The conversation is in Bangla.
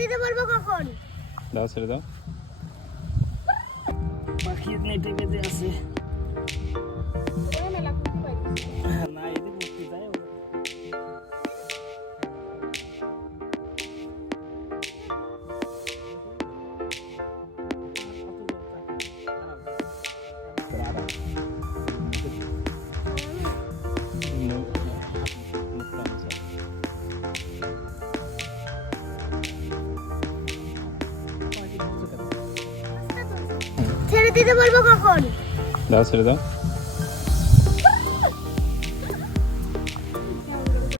দিতে বলবো কখন? দাও, ছেড়ে দাও। পাখি নেটে বেঁধে আছে। না, এদের উঠতে যায়। ছেড়ে দিতে বলবো কখন? দাও, ছেড়ে দাও।